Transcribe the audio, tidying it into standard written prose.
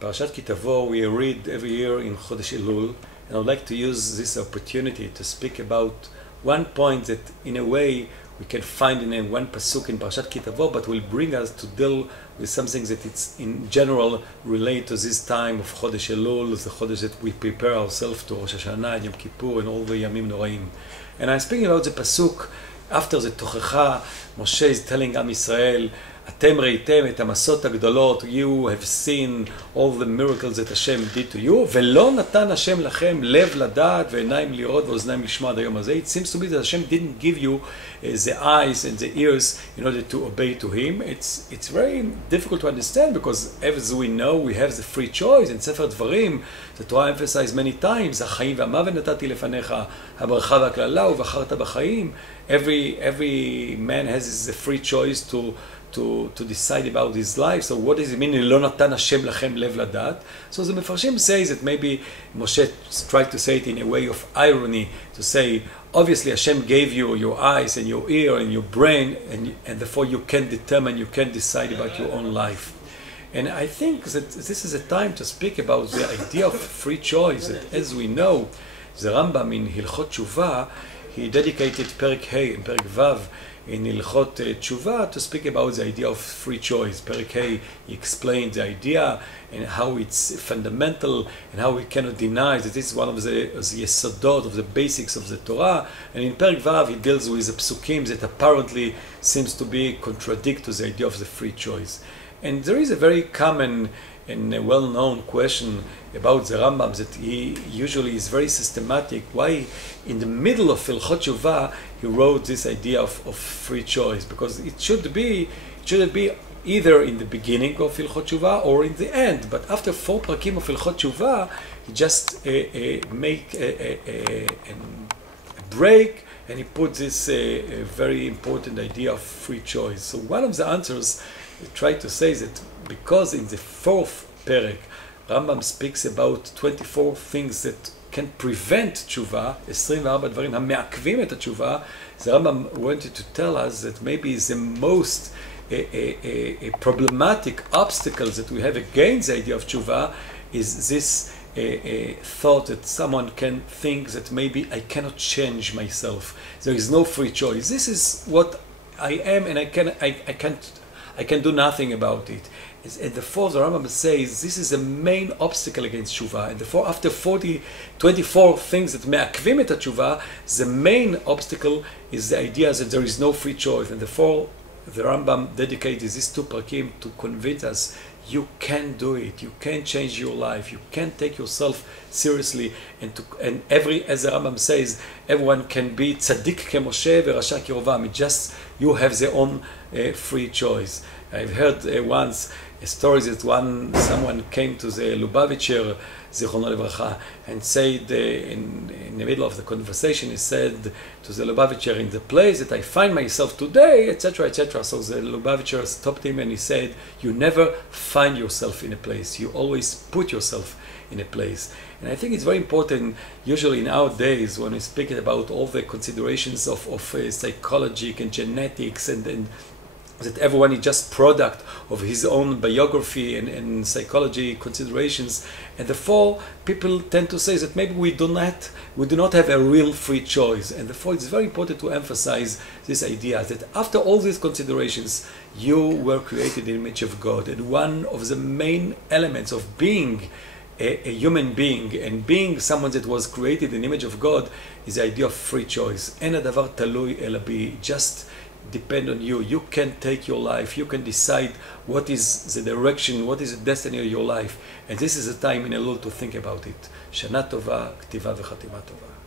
Parashat Tavo we read every year in Chodesh Elul, and I would like to use this opportunity to speak about one point that in a way we can find in one pasuk in Parashat Tavo, but will bring us to deal with something that it's in general relate to this time of Chodesh Elul, the Chodesh that we prepare ourselves to Rosh Hashanah and Yom Kippur and all the Yamim Noraim. And I'm speaking about the pasuk after the Tochecha. Moshe is telling Am Yisrael, אתם ראיתם את המסות הגדולות, you have seen all the miracles that Hashem did to you, ולא נתן Hashem לכם לב לדעת ועיניים לראות ואוזניים לשמוע עד היום הזה. It seems to be that Hashem didn't give you the eyes and the ears in order to obey to Him. It's very difficult to understand because as we know we have the free choice. In ספר דברים, the Torah emphasized many times, החיים והמוות נתתי לפניך, הברכה והקללה ובחרת בחיים. Every man has the free choice to decide about his life. So what does it mean? לא נתן השם לכם לב לדעת. So the Mefarshim says that maybe Moshe tried to say it in a way of irony, to say, obviously Hashem gave you your eyes and your ear and your brain, and therefore you can determine, you can decide about your own life. And I think that this is a time to speak about the idea of free choice. That as we know, the Rambam in Hilchot Shavua, he dedicated Perik Hey and Perik Vav in Hilchot Tshuva to speak about the idea of free choice. Perik Hey, he explained the idea and how it's fundamental and how we cannot deny that this is one of the yesodot, of the basics of the Torah. And in Perik Vav, he deals with the psukim that apparently seems to be contradict to the idea of the free choice. And there is a very common and a well-known question about the Rambam that he usually is very systematic. Why in the middle of Hilchot Shavua he wrote this idea of free choice? Because it shouldn't be either in the beginning of Hilchot Shavua or in the end. But after 4 parakim of Hilchot Shavua, he just make a break, and he put this very important idea of free choice. So one of the answers he tried to say that because in the 4th perek, Rambam speaks about 24 things that can prevent tshuva, 24 דברים המעכבים את התשובה, the Rambam wanted to tell us that maybe the most problematic obstacles that we have against the idea of tshuva is this thought that someone can think that maybe I cannot change myself. There is no free choice. This is what I am, and I can do nothing about it. And therefore, the Rambam says this is the main obstacle against tshuva. And therefore, after 24 things that me'akvim et tshuva, the main obstacle is the idea that there is no free choice. And therefore, the Rambam dedicated these 2 parakim to convince us you can do it. You can change your life. You can take yourself seriously. And as the Rambam says, everyone can be tzaddik kemoshe v'rasha kirovam. Just you have their own free choice. I've heard once a story that someone came to the Lubavitcher, Zichrono Levracha, and said in the middle of the conversation, he said to the Lubavitcher, in the place that I find myself today, etc., etc. So the Lubavitcher stopped him and he said, you never find yourself in a place, you always put yourself in a place. And I think it's very important, usually nowadays, when we speak about all the considerations of psychology and genetics and that everyone is just product of his own biography and psychology considerations, and therefore people tend to say that maybe we do not have a real free choice. And therefore it's very important to emphasize this idea that after all these considerations, you were created in the image of God, and one of the main elements of being a human being and being someone that was created in the image of God is the idea of free choice. אין הדבר תלוי אלא בי. Just depend on you. You can take your life. You can decide what is the direction, what is the destiny of your life. And this is a time in Elul to think about it. Shana tova, ktiva v'chatima tova.